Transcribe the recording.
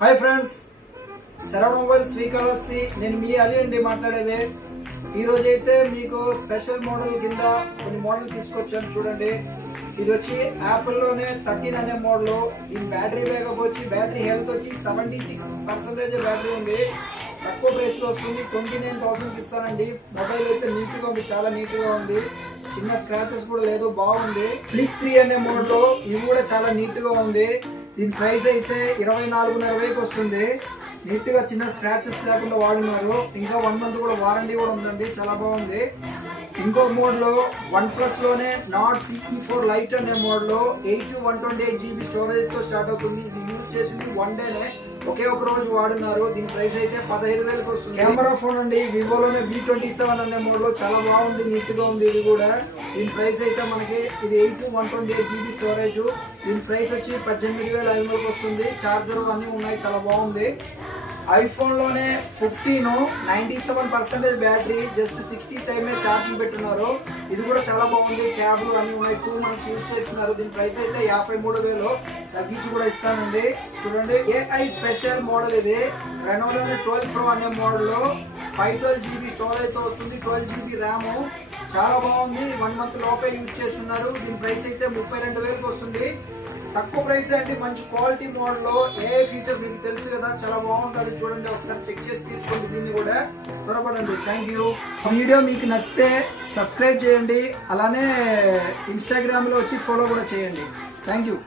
Hi friends, Saravana mobiles Srikalahasti. నేను మీ అలీ అండి మాట్లాడేది. ఈరోజు అయితే మీకు స్పెషల్ మోడల్ కింద కొన్ని మోడల్ తీసుకొచ్చాను. చూడండి, ఇది వచ్చి యాపిల్లోనే 13 అనే మోడల్. దీని బ్యాటరీ బ్యాకప్ వచ్చి బ్యాటరీ హెల్త్ వచ్చి 76% బ్యాటరీ ఉంది. తక్కువ ప్రైస్ లో వస్తుంది. 29,000కి ఇస్తానండి. మొబైల్ అయితే నీట్ గా ఉంది, చాలా నీట్ గా ఉంది. చిన్న స్క్రాచెస్ కూడా లేదు, బాగుంది. ఫ్లిప్ 3 అనే మోడల్, ఇది కూడా చాలా నీట్ గా ఉంది. దీని ప్రైస్ అయితే 24,500కి వస్తుంది. నీట్ గా చిన్న స్క్రాచెస్ లేకుండా వాడున్నారు. ఇంకా 1 మంత్ కూడా వారంటీ కూడా ఉందండి, చాలా బాగుంది. ఇంకో మోడల్ OnePlus లోనే నాట్ CE4 లైట్ అనే మోడల్ 128GB స్టోరేజ్ తో స్టార్ట్ అవుతుంది. ఇది యూజ్ చేసింది 1 డేనే, ఒకే ఒక రోజు వాడున్నారు. దీని ప్రైస్ అయితే 15,000కి వస్తుంది. కెమెరా ఫోన్ అండి, వివోలోనే V27 అనే మోడల్, చాలా బాగుంది, నీట్ గా ఉంది. ఇది కూడా దీని ప్రైస్ అయితే మనకి ఇది 128GB స్టోరేజ్. దీని ప్రైస్ వచ్చి 18,500కి వస్తుంది. చార్జర్ అన్ని ఉన్నాయి, చాలా బాగుంది. ఐఫోన్ లోనే 15 97% బ్యాటరీ, జస్ట్ 60 టైమే ఛార్జింగ్ పెట్టున్నారు. ఇది కూడా చాలా బాగుంది. క్యాబ్లు అన్ని ఉన్నాయి, 2 మంత్స్ యూజ్ చేస్తున్నారు. దీని ప్రైస్ అయితే 53,000 తగ్గించి కూడా ఇస్తానండి. చూడండి, AI స్పెషల్ మోడల్ ఇది. రెనోలోనే 12 Pro అనే మోడల్ 512GB స్టోరేజ్ తో వస్తుంది, 12GB ర్యామ్. చాలా బాగుంది. 1 మంత్ లోపే యూజ్ చేస్తున్నారు. దీని ప్రైస్ అయితే 32,000కి వస్తుంది. తక్కువ ప్రైస్ అండి, మంచి క్వాలిటీ మోడల్. ఏ ఫీచర్ మీకు తెలుసు కదా, చాలా బాగుంటుంది. చూడండి, ఒకసారి చెక్ చేసి తీసుకోండి. దీన్ని కూడా త్వరపడండి. Thank you. వీడియో మీకు నచ్చితే సబ్స్క్రైబ్ చేయండి, అలానే ఇన్స్టాగ్రామ్లో వచ్చి ఫాలో కూడా చేయండి. Thank you.